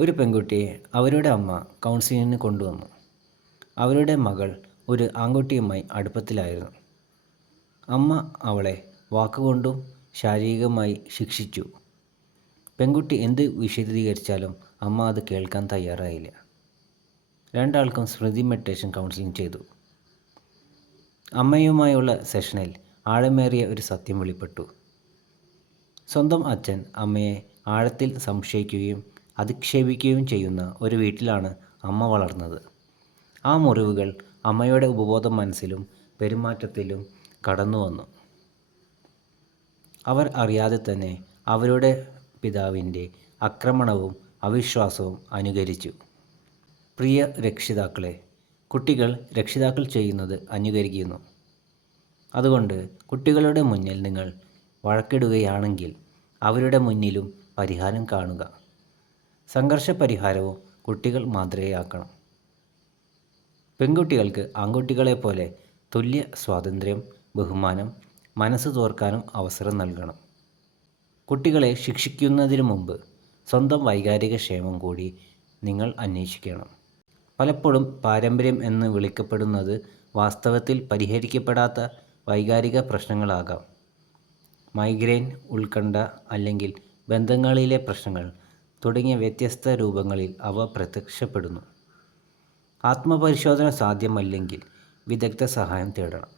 ഒരു പെൺകുട്ടിയെ അവരുടെ അമ്മ കൗൺസിലിങ്ങിന് കൊണ്ടുവന്നു. അവരുടെ മകൾ ഒരു ആൺകുട്ടിയുമായി അടുപ്പത്തിലായിരുന്നു. അമ്മ അവളെ വാക്കുകൊണ്ടും ശാരീരികമായി ശിക്ഷിച്ചു. പെൺകുട്ടി എന്ത് വിശദീകരിച്ചാലും അമ്മ അത് കേൾക്കാൻ തയ്യാറായില്ല. രണ്ടാൾക്കും സ്മൃതി മെഡിറ്റേഷൻ കൗൺസിലിംഗ് ചെയ്തു. അമ്മയുമായുള്ള സെഷനിൽ ആഴമേറിയ ഒരു സത്യം വെളിപ്പെട്ടു. സ്വന്തം അച്ഛൻ അമ്മയെ ആഴത്തിൽ സംശയിക്കുകയും അധിക്ഷേപിക്കുകയും ചെയ്യുന്ന ഒരു വീട്ടിലാണ് അമ്മ വളർന്നത്. ആ മുറിവുകൾ അമ്മയുടെ ഉപബോധ മനസ്സിലും പെരുമാറ്റത്തിലും കടന്നുവന്നു. അവർ അറിയാതെ തന്നെ അവരുടെ പിതാവിൻ്റെ ആക്രമണവും അവിശ്വാസവും അനുകരിച്ചു. പ്രിയ രക്ഷിതാക്കളെ, കുട്ടികൾ രക്ഷിതാക്കൾ ചെയ്യുന്നത് അനുകരിക്കുന്നു. അതുകൊണ്ട് കുട്ടികളുടെ മുന്നിൽ നിങ്ങൾ വഴക്കിടുകയാണെങ്കിൽ അവരുടെ മുന്നിലും പരിഹാരം കാണുക. സംഘർഷ പരിഹാരവും കുട്ടികൾ മാതൃകയാക്കണം. പെൺകുട്ടികൾക്ക് ആൺകുട്ടികളെപ്പോലെ തുല്യ സ്വാതന്ത്ര്യം, ബഹുമാനം, മനസ്സ് തോർക്കാനും അവസരം നൽകണം. കുട്ടികളെ ശിക്ഷിക്കുന്നതിന് മുമ്പ് സ്വന്തം വൈകാരിക ക്ഷേമം കൂടി നിങ്ങൾ അന്വേഷിക്കണം. പലപ്പോഴും പാരമ്പര്യം എന്ന് വിളിക്കപ്പെടുന്നത് വാസ്തവത്തിൽ പരിഹരിക്കപ്പെടാത്ത വൈകാരിക പ്രശ്നങ്ങളാകാം. മൈഗ്രെയിൻ, ഉത്കണ്ഠ അല്ലെങ്കിൽ ബന്ധങ്ങളിലെ പ്രശ്നങ്ങൾ തുടങ്ങിയ വ്യത്യസ്ത രൂപങ്ങളിൽ അവ പ്രത്യക്ഷപ്പെടുന്നു. ആത്മപരിശോധന സാധ്യമല്ലെങ്കിൽ വിദഗ്ധ സഹായം തേടണം.